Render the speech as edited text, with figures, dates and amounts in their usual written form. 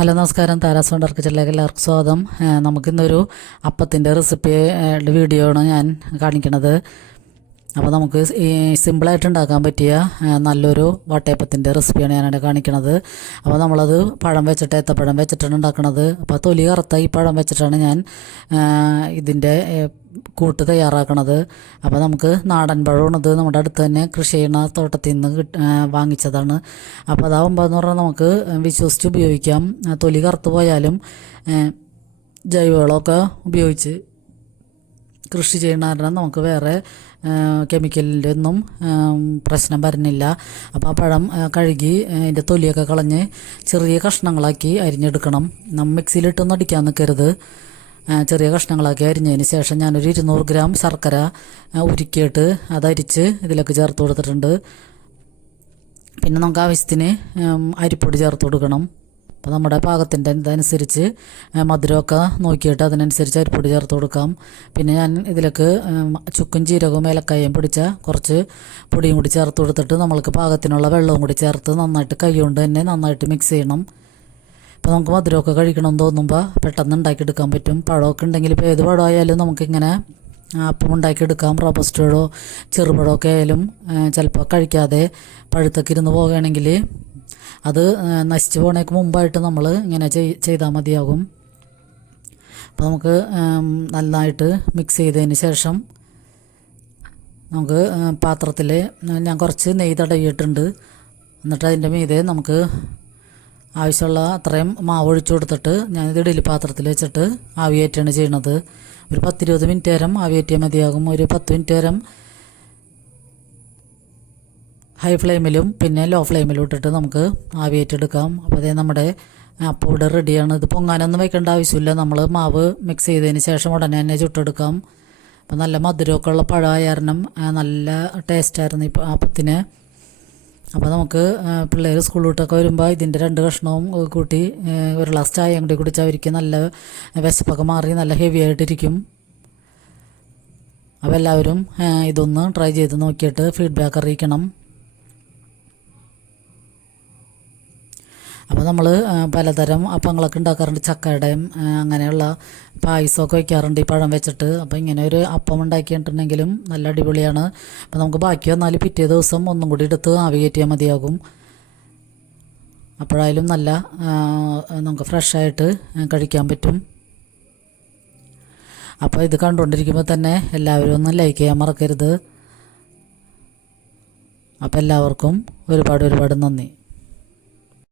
Hello നമസ്കാരം, Tara's wonder കിച്ചണിലേക്ക് എല്ലാവർക്കും സ്വാഗതം. നമുക്കിന്നൊരു അപ്പത്തിൻ്റെ റെസിപ്പിയുടെ വീഡിയോ ആണ് ഞാൻ കാണിക്കണത്. അപ്പോൾ നമുക്ക് ഈ സിമ്പിളായിട്ട് ഉണ്ടാക്കാൻ പറ്റിയ നല്ലൊരു വട്ടയപ്പത്തിൻ്റെ റെസിപ്പിയാണ് ഞാനിവിടെ കാണിക്കണത്. അപ്പോൾ നമ്മളത് പഴം വെച്ചിട്ട് ഏത്തപ്പഴം വെച്ചിട്ടാണ് ഉണ്ടാക്കുന്നത്. അപ്പോൾ തൊലി കറുത്ത ഈ പഴം വെച്ചിട്ടാണ് ഞാൻ ഇതിൻ്റെ കൂട്ട് തയ്യാറാക്കണത്. അപ്പോൾ നമുക്ക് നാടൻ പഴമാണിത്, നമ്മുടെ അടുത്ത് തന്നെ കൃഷി ചെയ്യുന്ന തോട്ടത്തിൽ നിന്ന് വാങ്ങിച്ചതാണ്. അപ്പോൾ അതാവുമ്പോൾ എന്ന് പറഞ്ഞാൽ നമുക്ക് വിശ്വസിച്ച് ഉപയോഗിക്കാം. തൊലി കറുത്ത് പോയാലും ജൈവവളമൊക്കെ ഉപയോഗിച്ച് കൃഷി ചെയ്യുന്ന കാരണം നമുക്ക് വേറെ കെമിക്കലിൻ്റെ ഒന്നും പ്രശ്നം വരുന്നില്ല. അപ്പോൾ ആ പഴം കഴുകി അതിൻ്റെ തൊലിയൊക്കെ കളഞ്ഞ് ചെറിയ കഷ്ണങ്ങളാക്കി അരിഞ്ഞെടുക്കണം. മിക്സിയിലിട്ടൊന്നും അടിക്കാൻ നിൽക്കരുത്. ചെറിയ കഷ്ണങ്ങളാക്കി അരിഞ്ഞതിന് ശേഷം ഞാനൊരു 200 ഗ്രാം ശർക്കര ഉരുക്കിയിട്ട് അതരിച്ച് ഇതിലേക്ക് ചേർത്ത് കൊടുത്തിട്ടുണ്ട്. പിന്നെ നമുക്ക് ആവശ്യത്തിന് അരിപ്പൊടി ചേർത്ത് കൊടുക്കണം. അപ്പോൾ നമ്മുടെ പാകത്തിൻ്റെ ഇതനുസരിച്ച് മധുരമൊക്കെ നോക്കിയിട്ട് അതിനനുസരിച്ച് അരിപ്പൊടി ചേർത്ത് കൊടുക്കാം. പിന്നെ ഞാൻ ഇതിലേക്ക് ചുക്കും ജീരകവും ഏലക്കായും പൊടിച്ച കുറച്ച് പൊടിയും കൂടി ചേർത്ത് കൊടുത്തിട്ട് നമ്മൾക്ക് പാകത്തിനുള്ള വെള്ളവും കൂടി ചേർത്ത് നന്നായിട്ട് കൈ കൊണ്ട് തന്നെ നന്നായിട്ട് മിക്സ് ചെയ്യണം. അപ്പോൾ നമുക്ക് മധുരമൊക്കെ കഴിക്കണമെന്ന് തോന്നുമ്പോൾ പെട്ടെന്ന് ഉണ്ടാക്കിയെടുക്കാൻ പറ്റും. പഴമൊക്കെ ഉണ്ടെങ്കിൽ ഇപ്പോൾ ഏത് പഴമായാലും നമുക്കിങ്ങനെ അപ്പം ഉണ്ടാക്കിയെടുക്കാം. റോബസ്റ്റോ ചെറുപഴമൊക്കെ ആയാലും ചിലപ്പോൾ കഴിക്കാതെ പഴുത്തൊക്കെ ഇരുന്ന് പോകുകയാണെങ്കിൽ അത് നശിച്ചു പോകണേക്ക് മുമ്പായിട്ട് നമ്മൾ ഇങ്ങനെ ചെയ്താൽ മതിയാകും. അപ്പോൾ നമുക്ക് നന്നായിട്ട് മിക്സ് ചെയ്തതിന് ശേഷം നമുക്ക് പാത്രത്തിൽ ഞാൻ കുറച്ച് നെയ്യ് തടവിയിട്ടുണ്ട്. എന്നിട്ട് അതിൻ്റെ മീതെ നമുക്ക് ആവശ്യമുള്ള അത്രയും മാവ് ഒഴിച്ചു കൊടുത്തിട്ട് ഞാനിത് ഇഡ്ഡലി പാത്രത്തിൽ വെച്ചിട്ട് ആവിയേറ്റാണ് ചെയ്യണത്. ഒരു 10-20 മിനിറ്റ് നേരം ആവിയേറ്റിയാൽ മതിയാകും. ഒരു 10 മിനിറ്റ് നേരം ഹൈ ഫ്ലെയിമിലും പിന്നെ ലോ ഫ്ലെയിമിലും ഇട്ടിട്ട് നമുക്ക് ആവിയേറ്റെടുക്കാം. അപ്പോൾ അതേ നമ്മുടെ അപ്പം ഇവിടെ റെഡിയാണ്. ഇത് പൊങ്ങാനൊന്നും വയ്ക്കേണ്ട ആവശ്യമില്ല. നമ്മൾ മാവ് മിക്സ് ചെയ്തതിന് ശേഷം ഉടനെ തന്നെ ചുട്ടെടുക്കാം. അപ്പോൾ നല്ല മധുരമൊക്കെ ഉള്ള പഴമായ കാരണം നല്ല ടേസ്റ്റായിരുന്നു ഈ അപ്പത്തിന്. അപ്പോൾ നമുക്ക് പിള്ളേർ സ്കൂളിൽ വിട്ടൊക്കെ വരുമ്പോൾ ഇതിൻ്റെ 2 കഷ്ണവും കൂട്ടി ഒരു ഗ്ലാസ് ചായയും കൂടി കുടിച്ചാൽ അവർക്ക് നല്ല വിശപ്പൊക്കെ മാറി നല്ല ഹെവി ആയിട്ടിരിക്കും. അപ്പോൾ എല്ലാവരും ഇതൊന്ന് ട്രൈ ചെയ്ത് നോക്കിയിട്ട് ഫീഡ്ബാക്ക് അറിയിക്കണം. അപ്പോൾ നമ്മൾ പലതരം അപ്പങ്ങളൊക്കെ ഉണ്ടാക്കാറുണ്ട്. ചക്കയുടെയും അങ്ങനെയുള്ള പായസമൊക്കെ വയ്ക്കാറുണ്ട് ഈ പഴം വെച്ചിട്ട്. അപ്പോൾ ഇങ്ങനെ ഒരു അപ്പം ഉണ്ടാക്കിയിട്ടുണ്ടെങ്കിലും നല്ല അടിപൊളിയാണ്. അപ്പോൾ നമുക്ക് ബാക്കി വന്നാൽ പിറ്റേ ദിവസം ഒന്നും കൂടി എടുത്ത് ആവി കയറ്റിയാൽ മതിയാകും. അപ്പോഴായാലും നല്ല നമുക്ക് ഫ്രഷായിട്ട് കഴിക്കാൻ പറ്റും. അപ്പോൾ ഇത് കണ്ടുകൊണ്ടിരിക്കുമ്പോൾ തന്നെ എല്ലാവരും ഒന്ന് ലൈക്ക് ചെയ്യാൻ മറക്കരുത്. അപ്പോൾ എല്ലാവർക്കും ഒരുപാട് നന്ദി.